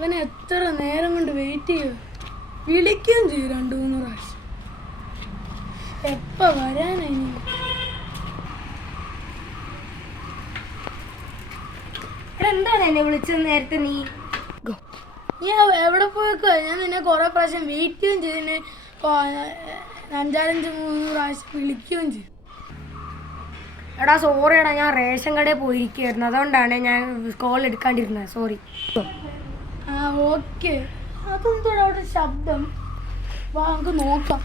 അവൻ എത്ര നേരം കൊണ്ട് വെയിറ്റ് ചെയ്യും, വിളിക്കുകയും ചെയ്യും 2-3 പ്രാവശ്യം. എപ്പ വരാനായി? എന്താണ് എന്നെ വിളിച്ചത് നേരത്തെ? നീ എവിടെ പോയേക്കോ? ഞാൻ നിന്നെ കുറെ പ്രാവശ്യം വെയിറ്റ് ചെയ്യുകയും ചെയ്തിന്, 5-3 പ്രാവശ്യം വിളിക്കുകയും ചെയ്യും. എടാ സോറി എടാ, ഞാൻ റേഷൻ കടയിൽ പോയിരിക്കുമായിരുന്നു, അതുകൊണ്ടാണ് ഞാൻ കോൾ എടുക്കാണ്ടിരുന്നത്. സോറി. ആ ഓക്കെ. അതെന്തോടെ അവിടെ ശബ്ദം? വാ നമുക്ക് നോക്കാം.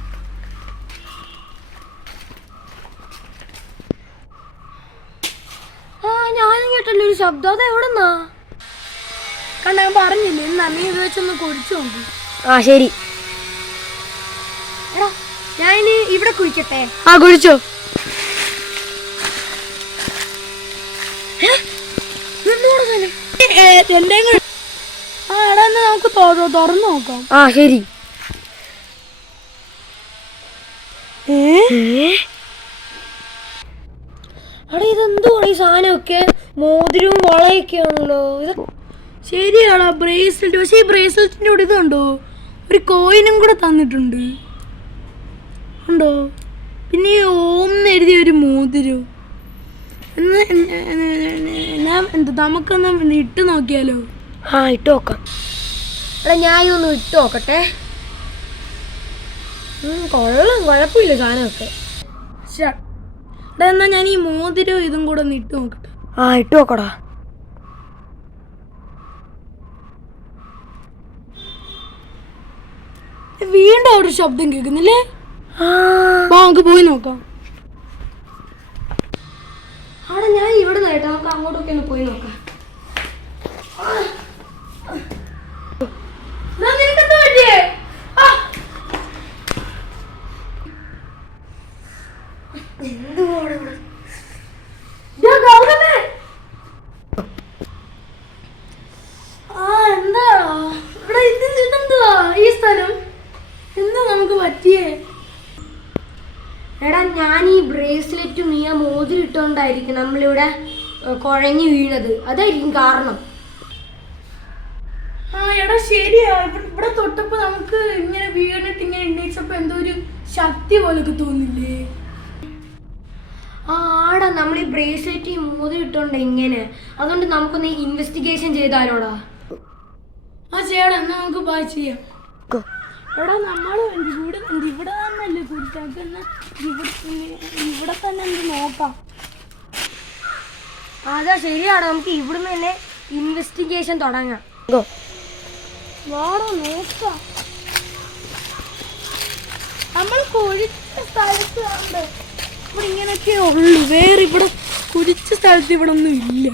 ആ ഞാനും കേട്ടല്ലോ ഒരു ശബ്ദം. അത് എവിടെന്നാ? കണ്ട, ഞാൻ പറഞ്ഞില്ലേ, എന്നാ നീ ഇത് വെച്ചൊന്ന് കുഴിച്ചു നോക്കി. ആ ശരി. എടാ ഞാൻ ഇവിടെ കുഴിക്കട്ടെ? ആ കുഴിച്ചോ. ആ എടാ, എന്നാ നമുക്ക് തുറന്നു നോക്കാം. ആ ശരി. എടാ ഇതെന്തുവാണ് ഈ സാധനമൊക്കെ? മോതിരവും വളയൊക്കെയാണല്ലോ ഇത്. ശരിയാടാ, ബ്രേസ്ലെറ്റ്. പക്ഷെ ഈ ബ്രേസ്ലെറ്റിൻ്റെ കൂടെ ഇതുണ്ടോ, ഒരു കോയിനും കൂടെ തന്നിട്ടുണ്ട്, ഉണ്ടോ? പിന്നെ ഈ ഓം എഴുതിയ ഒരു മോതിരം. എന്താ, നമുക്കൊന്ന് ഇട്ട് നോക്കിയാലോ? ആ ഇട്ട് നോക്കാം. എടാ ഞാൻ ഒന്ന് ഇട്ട് നോക്കട്ടെ. കൊള്ളാം, കുഴപ്പമില്ല സാധനമൊക്കെ. എടാ എന്നാ ഞാൻ ഈ മോതിരം ഇതും കൂടെ ഒന്ന് ഇട്ട് നോക്കട്ടെ. ആ ഇട്ട് നോക്കടാ. വീണ്ടും ഒരു ശബ്ദം കേൾക്കുന്നില്ലേ? നമുക്ക് പോയി നോക്കാം. അവിടെ ഞാൻ ഇവിടെ കേട്ടോ, നമുക്ക് അങ്ങോട്ടൊക്കെ ഒന്ന് പോയി നോക്കാം. ഈ സ്ഥലം എന്താ നമുക്ക് പറ്റിയേ? എടാ ഞാൻ ഈ ബ്രേസ്ലെറ്റും ഈ മോതിരം ഇട്ടുകൊണ്ടായിരിക്കും നമ്മളിവിടെ കുഴഞ്ഞു വീണത്, അതായിരിക്കും കാരണം. ആ എടാ ശരിയാ, ഇവിടെ തൊട്ടപ്പോ നമുക്ക് ഇങ്ങനെ വീണിട്ട് ഇങ്ങനെ എണ്ണീച്ചപ്പോ എന്തോ ഒരു ശക്തി പോലൊക്കെ തോന്നില്ലേ? ആടാ, നമ്മൾ ഈ ബ്രേസ്ലെറ്റ് ഈ മോതിരം ഇട്ടോണ്ട് ഇങ്ങനെ, അതുകൊണ്ട് നമുക്കൊന്ന് ഇൻവെസ്റ്റിഗേഷൻ ചെയ്താലോടാ. ആ ചെയ്യടാ, എന്നാ നമുക്ക് ബാ ചെയ്യാം. എടാ നമ്മൾ ഇവിടെ തന്നെയല്ലേ കുറിച്ചാക്കുന്ന, ഇവിടെ തന്നെ എന്ത് നോക്കാം. അതാ ശരിയാടാ, നമുക്ക് ഇവിടുന്ന് തന്നെ ഇൻവെസ്റ്റിഗേഷൻ തുടങ്ങാം. വാടോ നോക്കാം. നമ്മൾ കുഴിച്ച സ്ഥലത്ത് ഇവിടെ ഇങ്ങനെയൊക്കെ ഉള്ളു, വേറെ ഇവിടെ കുഴിച്ച സ്ഥലത്ത് ഇവിടെ ഒന്നും ഇല്ല.